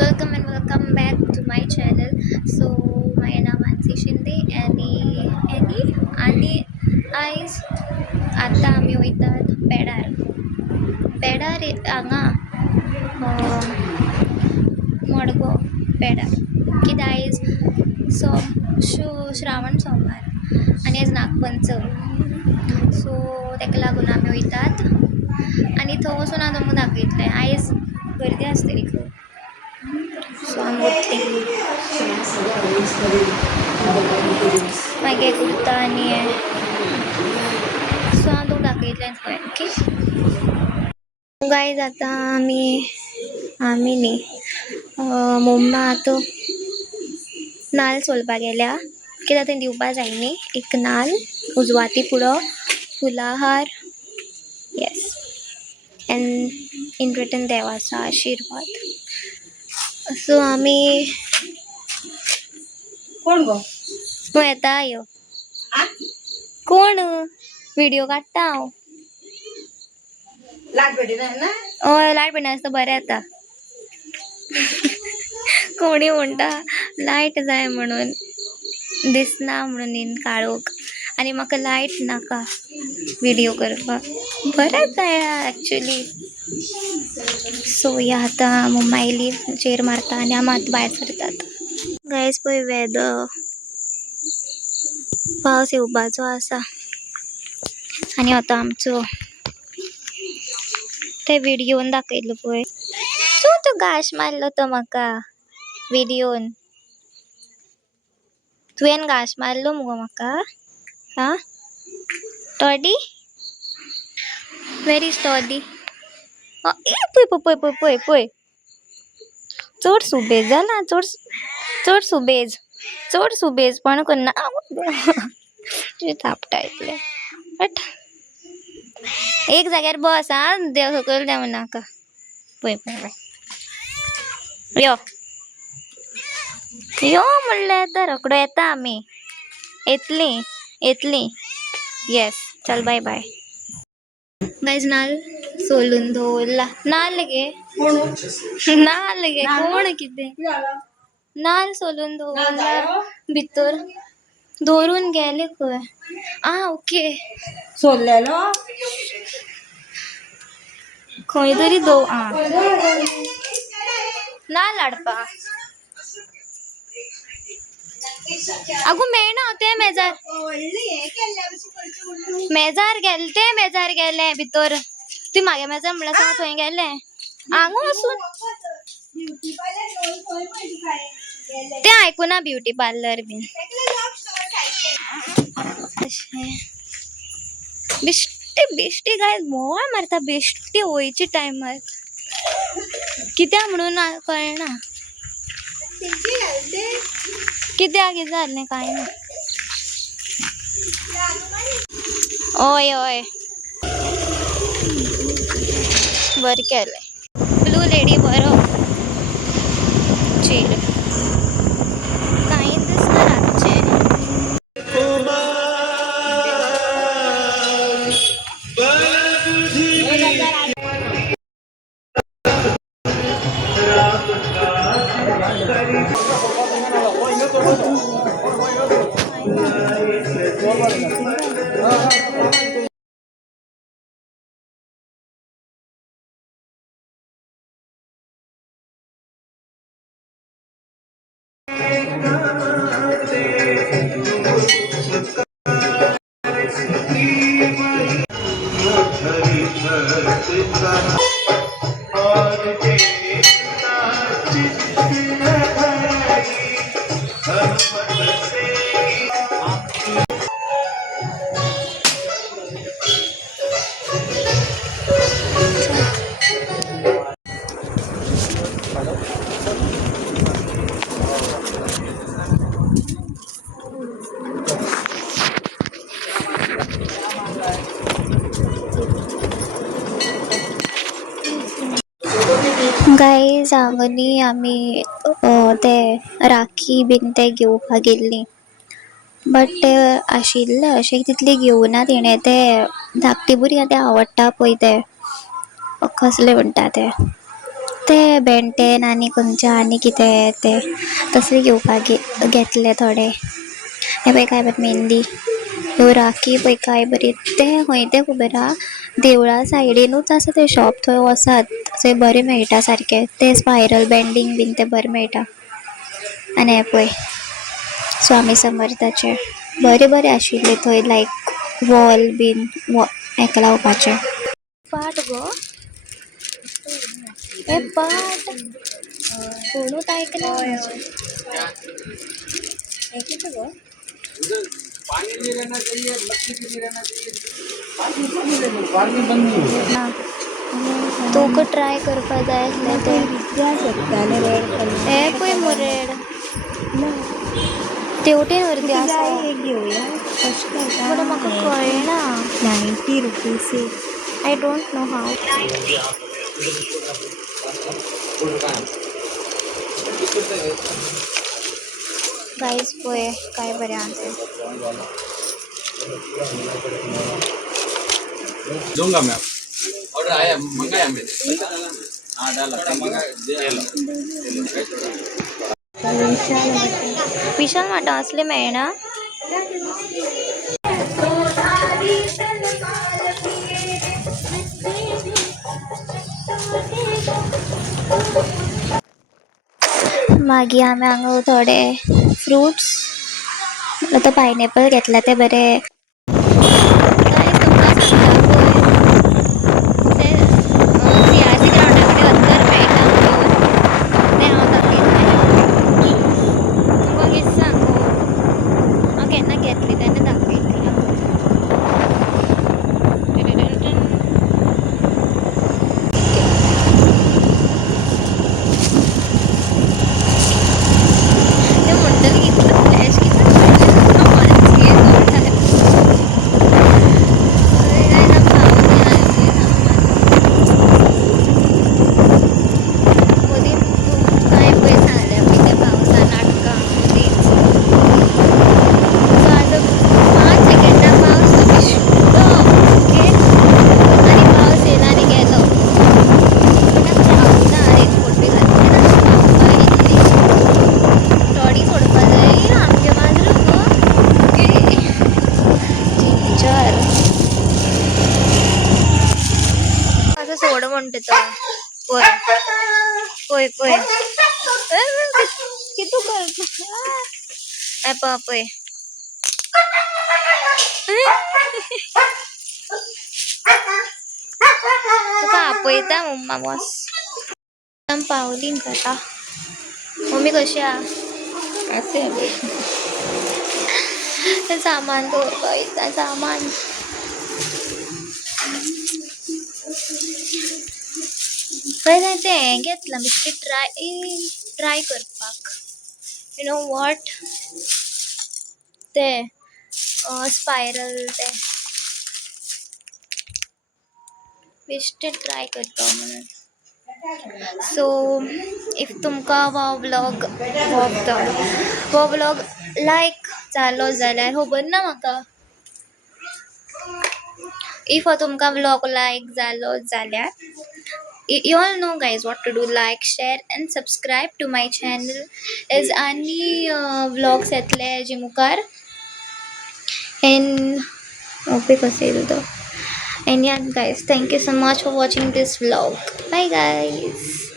Welcome and welcome back to my channel. So my नाव मानसी शिंदे आणि आयज आता आम्ही वयतात पेडार हांगा मडगो पेडार कित्याक आयज श्रावण सोमवार आनी आयज नागपंचम. सो तेका लागून आमी वयतात आनी थंय वचून हांव तुमकां दाखयतलें. आयज गर्दी आसतली खूब. सो आमी वतलीं मागीर कुर्ता आनी हें. सो हांव तुमकां दाखयतलें थंय. ओके गायज आतां आमी न्ही मम्मा आतां नाल्ल सोलपा गेल्या कित्याक थंय दिवपा जाय न्ही एक नाल्ल, उजवाती पुडो, फुलाहार. येस एंड इन रिटर्न देवाचो आशिर्वाद. सो आमी कोण गो तूं येता यो कोण व्हिडिओ काडटा हांव. लायट पेटयना ना? हय लायट पेटना आसता बरें येता. कोणी म्हणटा लायट जाय म्हणून दिसना म्हणून इन काळोख आनी म्हाका लायट नाका व्हिडिओ करपाक. बरें जाय एक्चुली. सो या आतां मम्मा आयली चेर मारता आनी आमी आतां भायर सरतात. गायज पळय वेदर पावस येवपाचो आसा आनी आतां आमचो ते व्हिडिओन दाखयल्लो पळय तूं घाश मारलो तो म्हाका व्हिडिओन. तुवें घाश मारलो मुगो म्हाका. हा स्टडी व्हेरी स्टडी. पळय पळय पळय पळय पळय चड सुबेज जाला. चड सुबेजपण करना. थापटा इतले बट एक जाग्यार बस. देव सकयल देव नाका. पळय पळय पळय यो म्हणलें येता रोकडो येता आमी. येतलीं येस चल बाय बाय. गायज नाल्ल सोलून दवरला. नाल्ल गे कोण कितें नाल्ल सोलून दवरला भितर दवरून गेले खंय. ओके सोललेलो खंय तरी नाल्ल हाडपा. आगो मेळना ते मेजार गेले भितर. ती म्हागे मेजार म्हणल्यार सांग थंय गेले हांगा वचून ते आयकुना ब्युटी पार्लर बीन. बेश्टी गायज बोवाळ मारता. बेश्टी वयच्या टायमार कित्याक म्हणून कळना. कित्याक कितें जालें कांय ना. हय बरें केलें. ब्लू लेडी बरो चेर कांय दिसना रातचें. गायज हांगांनी आमी ते राखी बीन ते घेवपाक गेल्लीं बट ते आशिल्ले अशें तितले घेवना तेणें. ते धाकटी भुरग्यां ते आवडटा पळय ते कसले म्हणटा ते बेंटेन आनी खंयच्या आनी कितें ते तसले घेवपाक घेतले थोडे. हे पळय काय बरें मेहंदी, ह्यो राखी पळय काय बरी. ते खंय तें खबर आहा, देवळा सायडीनूच आसा तें शॉप, थंय वसात, थंय बरें मेळटा सारकें. ते स्पायरल बेंडींग बीन ते बरें मेळटा. आनी हे पळय स्वामी समर्थाचे बरे बरे आशिल्ले थंय, लायक वॉल बीन हेका लावपाचे. पाट गो हे पाट कोणूच ऐकना. हे किती गो पानी नहीं रहना चाहिए, मच्छी भी नहीं रहना चाहिए, पानी बंद नहीं होता. तुका ट्राय करपा जाय आसलें तें. हे पळय मुरेड तेवटेन अर्दी आसा. घेवया पूण म्हाका कळना. 90 rupees. I don't know how. Guys पळय काय बरें आसा तें. दूंगा मैं ऑर्डर आया मंगाया मैंने हाँ डाला विशाल मार्ट असले मेळना. मागीर आमी हांगा थोडे फ्रुट्स, आतां पायनॅपल घेतला ते बरे. सोड म्हणते तो. पय पय पय कितू करता पय तुका आपयता मम्मा बॉस. पावली आता. मम्मी कशी आहा? सामान दवरपा सामान. खंय जाय तें हें घेतलां बिस्कीट ट्राय करपाक. यू नो वॉट ते स्पायरल ते बिस्कीट ट्राय करता म्हणून. सो इफ तुमकां हो व्लॉग लायक जालो जाल्यार खबर ना म्हाका. इफ तुमकां व्लॉग लायक जालो जाल्यार you all know guys what to do. Like, share and subscribe to my channel as any vlogs येतले जे मुखार. And and yeah guys, thank you so much for watching this vlog. Bye guys.